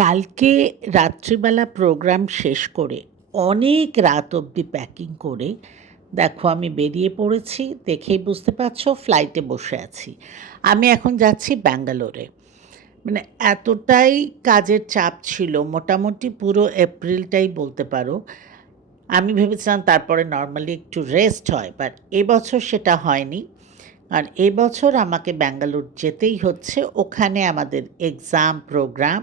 কালকে রাত্রিবেলা প্রোগ্রাম শেষ করে অনেক রাত অবধি প্যাকিং করে দেখো আমি বেরিয়ে পড়েছি। দেখেই বুঝতে পারছো ফ্লাইটে বসে আছি। আমি এখন যাচ্ছি ব্যাঙ্গালোরে। মানে এতটাই কাজের চাপ ছিল, মোটামুটি পুরো এপ্রিলটাই বলতে পারো। আমি ভেবেছিলাম তারপরে নর্মালি একটু রেস্ট হয়, বাট এবছর সেটা হয়নি। আর এবছর আমাকে ব্যাঙ্গালোর যেতেই হচ্ছে। ওখানে আমাদের এক্সাম, প্রোগ্রাম,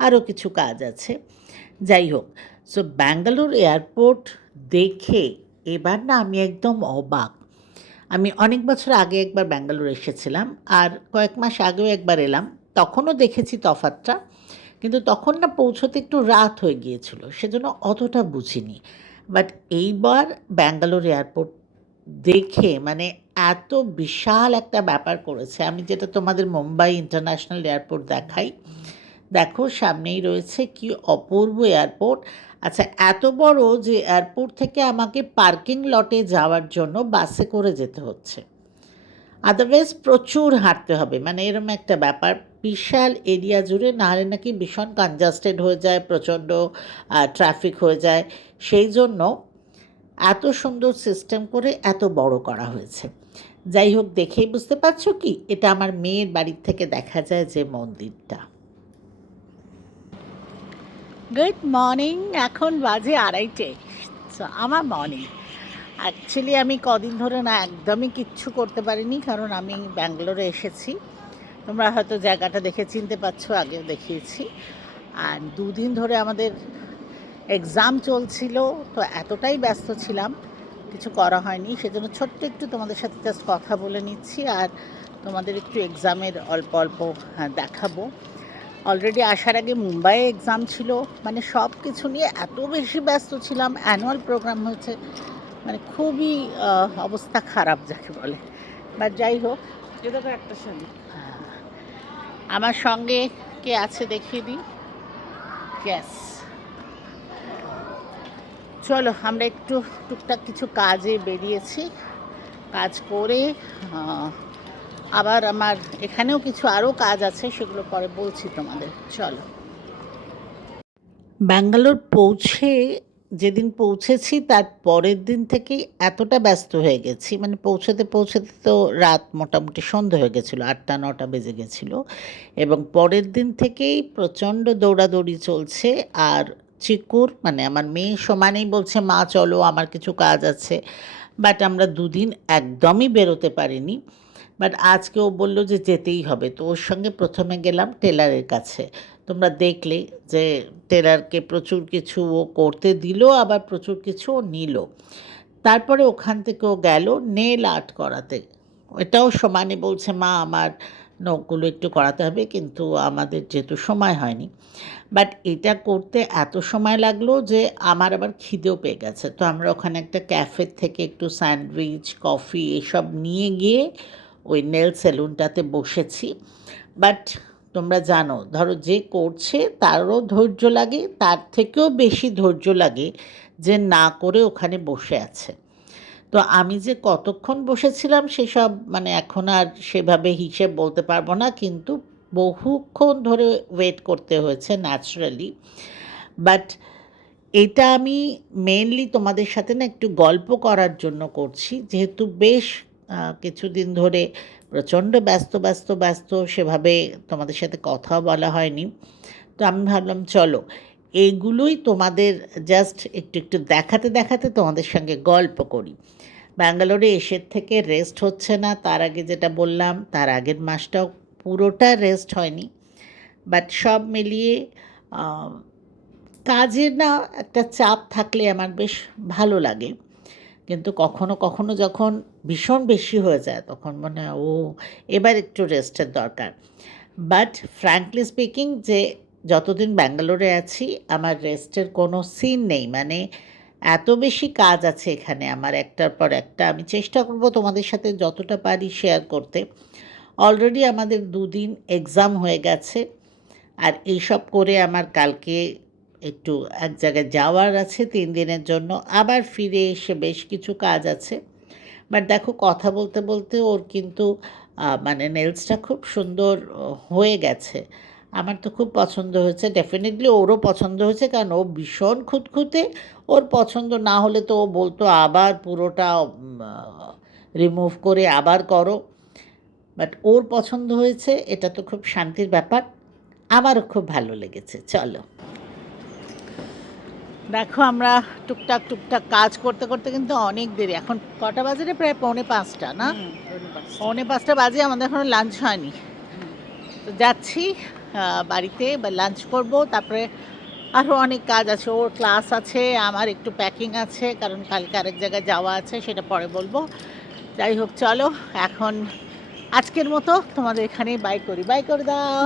আরও কিছু কাজ আছে। যাই হোক, সো ব্যাঙ্গালোর এয়ারপোর্ট দেখে এবার না আমি একদম অবাক। আমি অনেক বছর আগে একবার ব্যাঙ্গালোর এসেছিলাম, আর কয়েক মাস আগেও একবার এলাম। তখনও দেখেছি তফাৎটা, কিন্তু তখন না পৌঁছতে একটু রাত হয়ে গিয়েছিল, সেজন্য অতটা বুঝিনি। বাট এইবার ব্যাঙ্গালোর এয়ারপোর্ট দেখে মানে এত বিশাল একটা ব্যাপার করেছে। আমি যেটা তোমাদের মুম্বাই ইন্টারন্যাশনাল এয়ারপোর্ট দেখাই, দেখো সামনেই রয়েছে, কি অপূর্ব এয়ারপোর্ট। আচ্ছা, এত বড় যে এয়ারপোর্ট থেকে আমাকে পার্কিং লটে যাওয়ার জন্য বাসে করে যেতে হচ্ছে, আদারওয়াইজ প্রচুর হাঁটতে হবে। মানে এরম একটা ব্যাপার, বিশাল এরিয়া জুড়ে, নাহলে নাকি ভীষণ কনজাস্টেড হয়ে যায়, প্রচণ্ড ট্রাফিক হয়ে যায়। সেই জন্য এত সুন্দর সিস্টেম করে এত বড় করা হয়েছে। যাই হোক, দেখেই বুঝতে পারছো কি, এটা আমার মেয়ের বাড়ির থেকে দেখা যায় যে মন্দিরটা। গুড মর্নিং, এখন বাজে 2:30। আমার মর্নিং অ্যাকচুয়ালি আমি কদিন ধরে না একদমই কিচ্ছু করতে পারিনি, কারণ আমি ব্যাঙ্গালোরে এসেছি। তোমরা হয়তো জায়গাটা দেখে চিনতে পারছো, আগেও দেখিয়েছি। আর 2 দিন ধরে আমাদের এক্সাম চলছিল, তো এতটাই ব্যস্ত ছিলাম কিছু করা হয়নি। সেজন্য ছোট্ট একটু তোমাদের সাথে জাস্ট কথা বলে নিচ্ছি, আর তোমাদের একটু এক্সামের অল্প অল্প দেখাবো। অলরেডি আসার আগে মুম্বাইয়ে এক্সাম ছিল, মানে সব কিছু নিয়ে এত বেশি ব্যস্ত ছিলাম। অ্যানুয়াল প্রোগ্রাম হয়েছে, মানে খুবই অবস্থা খারাপ যাকে বলে। বাট যাই হোক, এটা তো একটা সঙ্গে আমার সঙ্গে কে আছে দেখিয়ে দিই। গ্যাস, চলো আমরা একটু টুকটাক কিছু কাজে বেরিয়েছি, কাজ করে আবার আমার এখানেও কিছু আরও কাজ আছে, সেগুলো পরে বলছি তোমাদের। চলো। ব্যাঙ্গালোর পৌঁছে, যেদিন পৌঁছেছি তার পরের দিন থেকেই এতটা ব্যস্ত হয়ে গেছি, মানে পৌঁছতে পৌঁছতে তো রাত মোটামুটি সন্ধে হয়ে গেছিলো, 8টা 9টা বেজে গেছিলো। এবং পরের দিন থেকেই প্রচণ্ড দৌড়াদৌড়ি চলছে। আর চিকুর, মানে আমার মেয়ে সমানেই বলছে, মা চলো আমার কিছু কাজ আছে। বাট আমরা 2 দিন একদমই বেরোতে পারিনি। বাট আজকে ও বললো যে যেতেই হবে, তো ওর সঙ্গে প্রথমে গেলাম টেলারের কাছে। তোমরা দেখলে যে টেলারকে প্রচুর কিছু ও করতে দিল, আবার প্রচুর কিছু ও নিল। তারপরে ওখান থেকে ও গেল নেল আর্ট করাতে। এটাও সমানে বলছে, মা আমার নখগুলো একটু করাতে হবে, কিন্তু আমাদের যেহেতু সময় হয়নি। বাট এটা করতে এত সময় লাগলো যে আমার আবার খিদেও পেয়ে গেছে। তো আমরা ওখানে একটা ক্যাফে থেকে একটু স্যান্ডউইচ, কফি এসব নিয়ে গিয়ে ওই নেল সেলুনটাতে বসেছি। বাট তোমরা জানো, ধরো যে করছে তারও ধৈর্য লাগে, তার থেকেও বেশি ধৈর্য লাগে যে না করে ওখানে বসে আছে। তো আমি যে কতক্ষণ বসেছিলাম সেসব মানে এখন আর সেভাবে হিসেব বলতে পারবো না, কিন্তু বহুক্ষণ ধরে ওয়েট করতে হয়েছে ন্যাচারালি। বাট এটা আমি মেনলি তোমাদের সাথে না একটু গল্প করার জন্য করছি, যেহেতু বেশ কিছুদিন ধরে প্রচণ্ড ব্যস্ত ব্যস্ত ব্যস্ত, সেভাবে তোমাদের সাথে কথাও বলা হয়নি। তো আমি ভাবলাম চলো এইগুলোই তোমাদের জাস্ট একটু একটু দেখাতে দেখাতে তোমাদের সঙ্গে গল্প করি। ব্যাঙ্গালোরে এসে থেকে রেস্ট হচ্ছে না, তার আগে যেটা বললাম তার আগের মাসটাও পুরোটা রেস্ট হয়নি। বাট সব মিলিয়ে কাজের না একটা চাপ থাকলে আমার বেশ ভালো লাগে, কিন্তু কখনো কখনো যখন ভীষণ বেশি হয়ে যায় তখন মনে হয় ও এবার একটু রেস্টের দরকার। বাট ফ্র্যাঙ্কলি স্পিকিং, যে যতদিন ব্যাঙ্গালোরে আছি আমার রেস্টের কোনো সিন নেই। মানে এত বেশি কাজ আছে এখানে আমার, একটার পর একটা। আমি চেষ্টা করব তোমাদের সাথে যতটা পারি শেয়ার করতে। অলরেডি আমাদের 2 দিন এক্সাম হয়ে গেছে, আর এইসব করে আমার কালকে একটু এক জায়গায় যাওয়ার আছে 3 দিনের জন্য, আবার ফিরে এসে বেশ কিছু কাজ আছে। বাট দেখো কথা বলতে বলতে ওর কিন্তু মানে নেলসটা খুব সুন্দর হয়ে গেছে। আমার তো খুব পছন্দ হয়েছে। ডেফিনিটলি ওরও পছন্দ হয়েছে কারণ ও ভীষণ খুঁতখুঁতে। ওর পছন্দ না হলে তো ও বলত আবার পুরোটা রিমুভ করে আবার করো। বাট ওর পছন্দ হয়েছে, এটা তো খুব শান্তির ব্যাপার। আমারও খুব ভালো লেগেছে। চলো। দেখো আমরা টুকটাক, টুকটাক কাজ করতে, করতে কিন্তু অনেক দেরি। এখন কটা বাজে রে? প্রায় 4:45 না? 4:45 বাজে, আমাদের এখনো লাঞ্চ হয়নি। তো যাচ্ছি বাড়িতে বা লাঞ্চ করব। তারপরে আরও অনেক কাজ আছে। ওর ক্লাস আছে, আমার একটু প্যাকিং আছে কারণ কালকে আরেক জায়গায় যাওয়া আছে, সেটা পরে বলবো। যাই হোক চলো এখন আজকের মতো তোমাদের এখানেই বাই করি। বাই করে দাও।